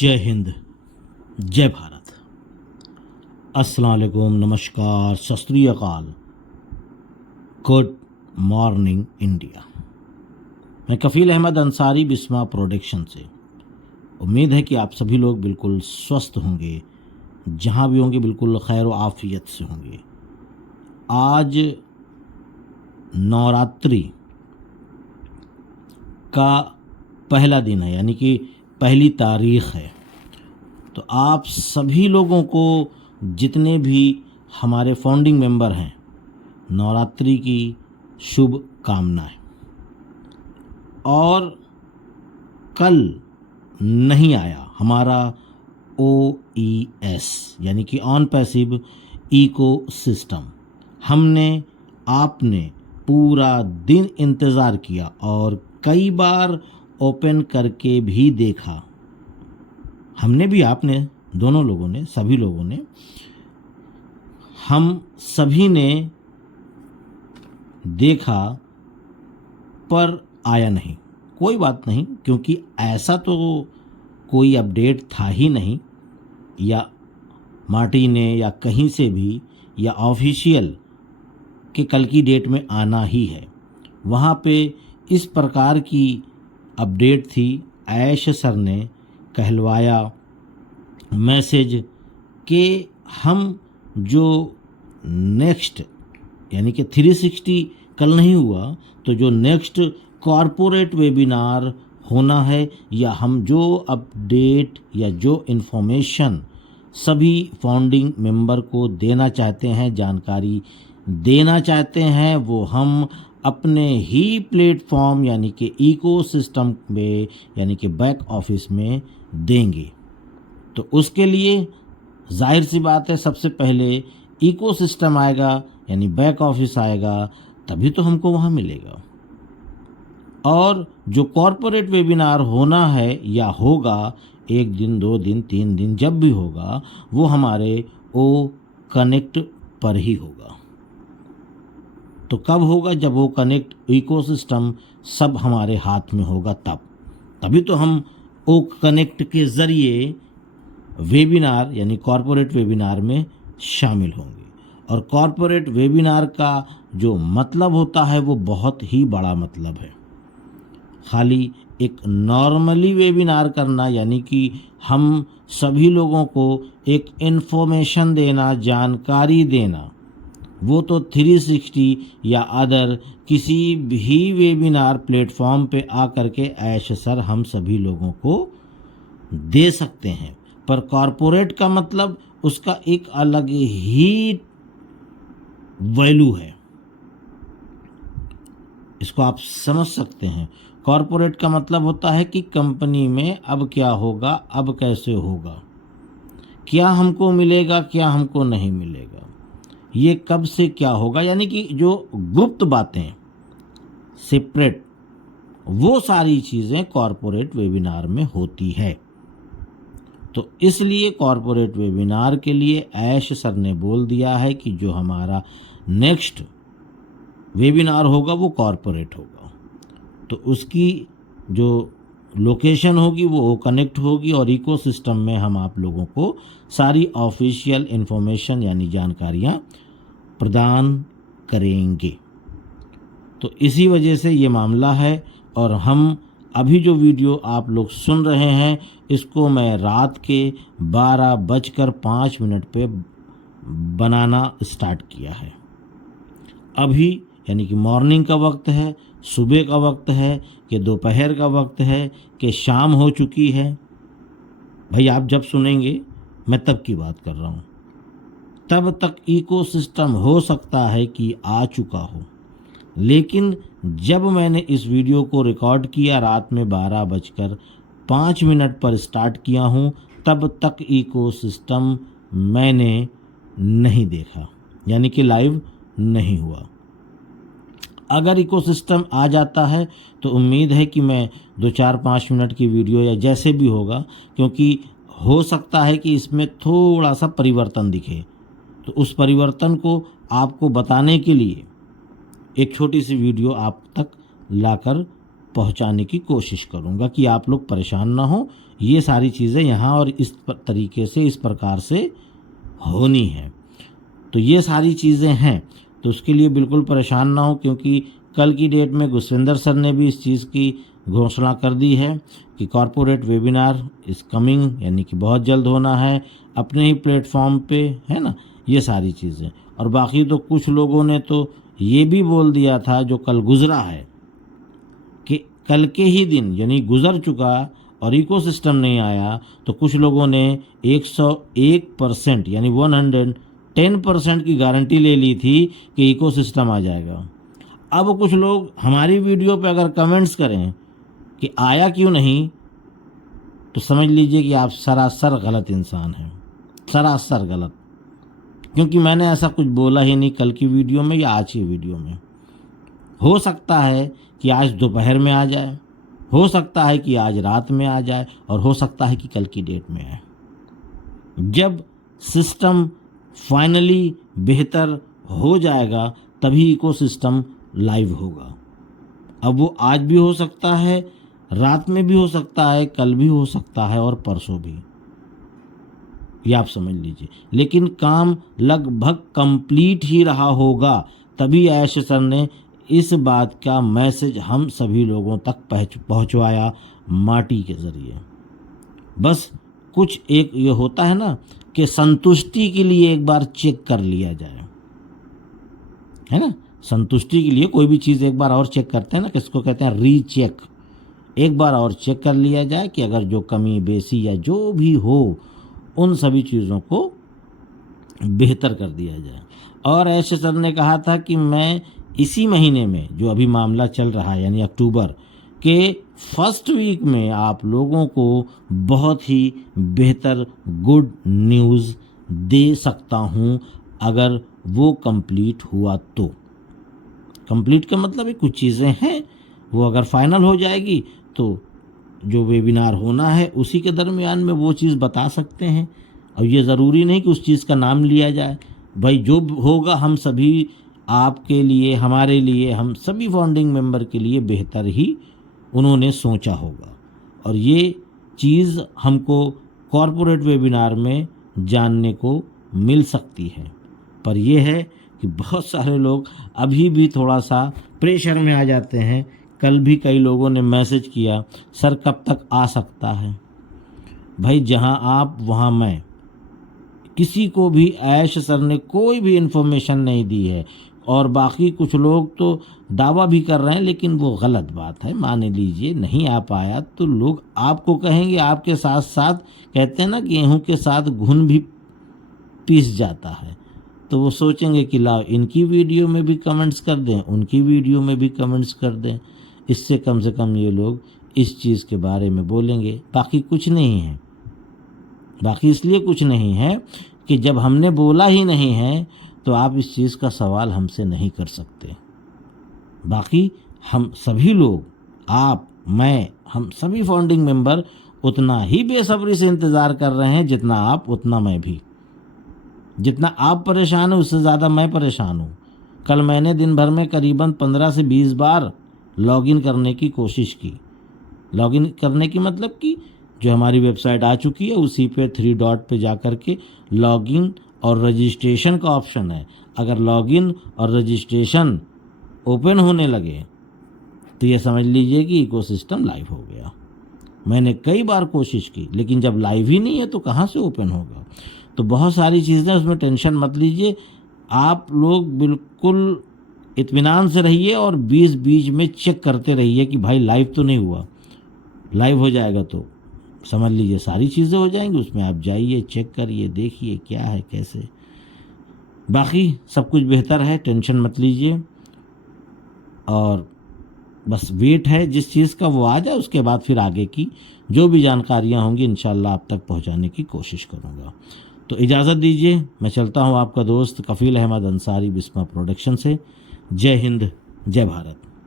जय हिंद, जय भारत। अस्सलाम वालेकुम, नमस्कार, सत श्री अकाल, गुड मॉर्निंग इंडिया। मैं कफ़ील अहमद अंसारी, बिस्मा प्रोडक्शन से। उम्मीद है कि आप सभी लोग बिल्कुल स्वस्थ होंगे, जहाँ भी होंगे बिल्कुल खैर व आफियत से होंगे। आज नवरात्रि का पहला दिन है, यानी कि पहली तारीख़ है। तो आप सभी लोगों को, जितने भी हमारे फाउंडिंग मेंबर हैं, नवरात्रि की शुभकामनाएं। और कल नहीं आया हमारा OES यानी कि ऑन पैसिव इको सिस्टम। आपने पूरा दिन इंतज़ार किया और कई बार ओपन करके भी देखा। हमने भी, आपने, दोनों लोगों ने, सभी लोगों ने, हम सभी ने देखा, पर आया नहीं। कोई बात नहीं, क्योंकि ऐसा तो कोई अपडेट था ही नहीं, या मार्टी ने या कहीं से भी, या ऑफिशियल कि कल की डेट में आना ही है। वहाँ पे इस प्रकार की अपडेट थी। ऐश सर ने कहलवाया मैसेज कि हम जो नेक्स्ट, यानी कि 360 कल नहीं हुआ, तो जो नेक्स्ट कॉरपोरेट वेबिनार होना है, या हम जो अपडेट या जो इन्फॉर्मेशन सभी फाउंडिंग मेंबर को देना चाहते हैं, जानकारी देना चाहते हैं, वो हम अपने ही प्लेटफॉर्म यानी कि इकोसिस्टम में, यानी कि बैक ऑफिस में देंगे। तो उसके लिए जाहिर सी बात है, सबसे पहले इकोसिस्टम आएगा, यानी बैक ऑफिस आएगा, तभी तो हमको वहाँ मिलेगा। और जो कॉरपोरेट वेबिनार होना है या होगा, 1 दिन, 2 दिन, 3 दिन, जब भी होगा, वो हमारे ओ कनेक्ट पर ही होगा। तो कब होगा? जब वो कनेक्ट इकोसिस्टम सब हमारे हाथ में होगा, तभी तो हम ओ कनेक्ट के ज़रिए वेबिनार यानी कॉरपोरेट वेबिनार में शामिल होंगे। और कॉरपोरेट वेबिनार का जो मतलब होता है वो बहुत ही बड़ा मतलब है। खाली एक नॉर्मली वेबिनार करना, यानी कि हम सभी लोगों को एक इन्फॉर्मेशन देना, जानकारी देना, वो तो 360 या अदर किसी भी वेबिनार प्लेटफॉर्म पे आकर के ऐश सर हम सभी लोगों को दे सकते हैं। पर कॉरपोरेट का मतलब उसका एक अलग ही वैल्यू है। इसको आप समझ सकते हैं। कॉरपोरेट का मतलब होता है कि कंपनी में अब क्या होगा, अब कैसे होगा, क्या हमको मिलेगा, क्या हमको नहीं मिलेगा, ये कब से क्या होगा, यानी कि जो गुप्त बातें, सेपरेट, वो सारी चीज़ें कॉरपोरेट वेबिनार में होती है। तो इसलिए कॉरपोरेट वेबिनार के लिए ऐश सर ने बोल दिया है कि जो हमारा नेक्स्ट वेबिनार होगा वो कॉरपोरेट होगा। तो उसकी जो लोकेशन होगी वो कनेक्ट होगी, और इकोसिस्टम में हम आप लोगों को सारी ऑफिशियल इन्फॉर्मेशन यानी जानकारियाँ प्रदान करेंगे। तो इसी वजह से ये मामला है। और हम अभी जो वीडियो आप लोग सुन रहे हैं, इसको मैं रात के 12:05 पे बनाना स्टार्ट किया है। अभी यानी कि मॉर्निंग का वक्त है, सुबह का वक्त है, कि दोपहर का वक्त है, कि शाम हो चुकी है। भाई आप जब सुनेंगे, मैं तब की बात कर रहा हूँ, तब तक इकोसिस्टम हो सकता है कि आ चुका हो। लेकिन जब मैंने इस वीडियो को रिकॉर्ड किया, रात में 12:05 पर स्टार्ट किया हूँ, तब तक इकोसिस्टम मैंने नहीं देखा, यानी कि लाइव नहीं हुआ। अगर इकोसिस्टम आ जाता है तो उम्मीद है कि मैं 2-4-5 मिनट की वीडियो या जैसे भी होगा, क्योंकि हो सकता है कि इसमें थोड़ा सा परिवर्तन दिखे, तो उस परिवर्तन को आपको बताने के लिए एक छोटी सी वीडियो आप तक लाकर पहुंचाने की कोशिश करूंगा कि आप लोग परेशान ना हो। ये सारी चीज़ें यहाँ और इस तरीके से, इस प्रकार से होनी है। तो ये सारी चीज़ें हैं, तो उसके लिए बिल्कुल परेशान ना हो, क्योंकि कल की डेट में गुरविंदर सर ने भी इस चीज़ की घोषणा कर दी है कि कॉरपोरेट वेबिनार इज़ कमिंग, यानी कि बहुत जल्द होना है अपने ही प्लेटफॉर्म पे, है ना। ये सारी चीज़ें, और बाकी तो कुछ लोगों ने तो ये भी बोल दिया था जो कल गुजरा है कि कल के ही दिन, यानी गुजर चुका और इकोसिस्टम नहीं आया, तो कुछ लोगों ने 101% यानी 110% की गारंटी ले ली थी कि इकोसिस्टम आ जाएगा। अब कुछ लोग हमारी वीडियो पे अगर कमेंट्स करें कि आया क्यों नहीं, तो समझ लीजिए कि आप सरासर गलत इंसान हैं, सरासर गलत, क्योंकि मैंने ऐसा कुछ बोला ही नहीं कल की वीडियो में या आज की वीडियो में। हो सकता है कि आज दोपहर में आ जाए, हो सकता है कि आज रात में आ जाए, और हो सकता है कि कल की डेट में आए। जब सिस्टम फाइनली बेहतर हो जाएगा तभी इकोसिस्टम लाइव होगा। अब वो आज भी हो सकता है, रात में भी हो सकता है, कल भी हो सकता है और परसों भी, ये आप समझ लीजिए। लेकिन काम लगभग कंप्लीट ही रहा होगा, तभी ऐश सर ने इस बात का मैसेज हम सभी लोगों तक पहुंचवाया माटी के ज़रिए। बस कुछ एक ये होता है ना कि संतुष्टि के लिए एक बार चेक कर लिया जाए, है ना। संतुष्टि के लिए कोई भी चीज़ एक बार और चेक करते हैं ना, किसको कहते हैं, रीचेक। एक बार और चेक कर लिया जाए कि अगर जो कमी बेसी या जो भी हो, उन सभी चीज़ों को बेहतर कर दिया जाए। और ऐसे सर ने कहा था कि मैं इसी महीने में जो अभी मामला चल रहा है, यानी अक्टूबर के फर्स्ट वीक में आप लोगों को बहुत ही बेहतर गुड न्यूज़ दे सकता हूं, अगर वो कंप्लीट हुआ तो। कंप्लीट का मतलब है कुछ चीज़ें हैं, वो अगर फाइनल हो जाएगी तो जो वेबिनार होना है उसी के दरमियान में वो चीज़ बता सकते हैं। और ये ज़रूरी नहीं कि उस चीज़ का नाम लिया जाए, भाई जो होगा हम सभी आपके लिए, हमारे लिए, हम सभी फाउंडिंग मेंबर के लिए बेहतर ही उन्होंने सोचा होगा। और ये चीज़ हमको कॉरपोरेट वेबिनार में जानने को मिल सकती है। पर यह है कि बहुत सारे लोग अभी भी थोड़ा सा प्रेशर में आ जाते हैं। कल भी कई लोगों ने मैसेज किया, सर कब तक आ सकता है। भाई जहां आप वहां मैं, किसी को भी ऐश सर ने कोई भी इन्फॉर्मेशन नहीं दी है। और बाकी कुछ लोग तो दावा भी कर रहे हैं, लेकिन वो गलत बात है। मान लीजिए नहीं आ पाया तो लोग आपको कहेंगे, आपके साथ साथ कहते हैं ना गेहूं के साथ घुन भी पीस जाता है, तो वो सोचेंगे कि लाओ इनकी वीडियो में भी कमेंट्स कर दें, उनकी वीडियो में भी कमेंट्स कर दें। इससे कम से कम ये लोग इस चीज़ के बारे में बोलेंगे। बाकी कुछ नहीं है, बाकी इसलिए कुछ नहीं है कि जब हमने बोला ही नहीं है तो आप इस चीज़ का सवाल हमसे नहीं कर सकते। बाकी हम सभी लोग, आप, मैं, हम सभी फाउंडिंग मेंबर उतना ही बेसब्री से इंतज़ार कर रहे हैं जितना आप, उतना मैं भी। जितना आप परेशान हो उससे ज़्यादा मैं परेशान हूँ। कल मैंने दिन भर में करीबन 15 से 20 बार लॉगिन करने की कोशिश की। लॉगिन करने की मतलब कि जो हमारी वेबसाइट आ चुकी है उसी पे 3 डॉट पे जा कर के लॉगिन और रजिस्ट्रेशन का ऑप्शन है। अगर लॉगिन और रजिस्ट्रेशन ओपन होने लगे तो ये समझ लीजिए कि इकोसिस्टम लाइव हो गया। मैंने कई बार कोशिश की, लेकिन जब लाइव ही नहीं है तो कहाँ से ओपन होगा। तो बहुत सारी चीज़ें, उसमें टेंशन मत लीजिए। आप लोग बिल्कुल इत्मीनान से रहिए और बीच बीच में चेक करते रहिए कि भाई लाइव तो नहीं हुआ। लाइव हो जाएगा तो समझ लीजिए सारी चीज़ें हो जाएंगी। उसमें आप जाइए, चेक करिए, देखिए क्या है कैसे। बाकी सब कुछ बेहतर है, टेंशन मत लीजिए। और बस वेट है जिस चीज़ का वो आ जाए, उसके बाद फिर आगे की जो भी जानकारियाँ होंगी इंशाल्लाह आप तक पहुँचाने की कोशिश करूँगा। तो इजाज़त दीजिए, मैं चलता हूँ। आपका दोस्त कफील अहमद अंसारी, बिस्मा प्रोडक्शन से। जय हिंद, जय भारत।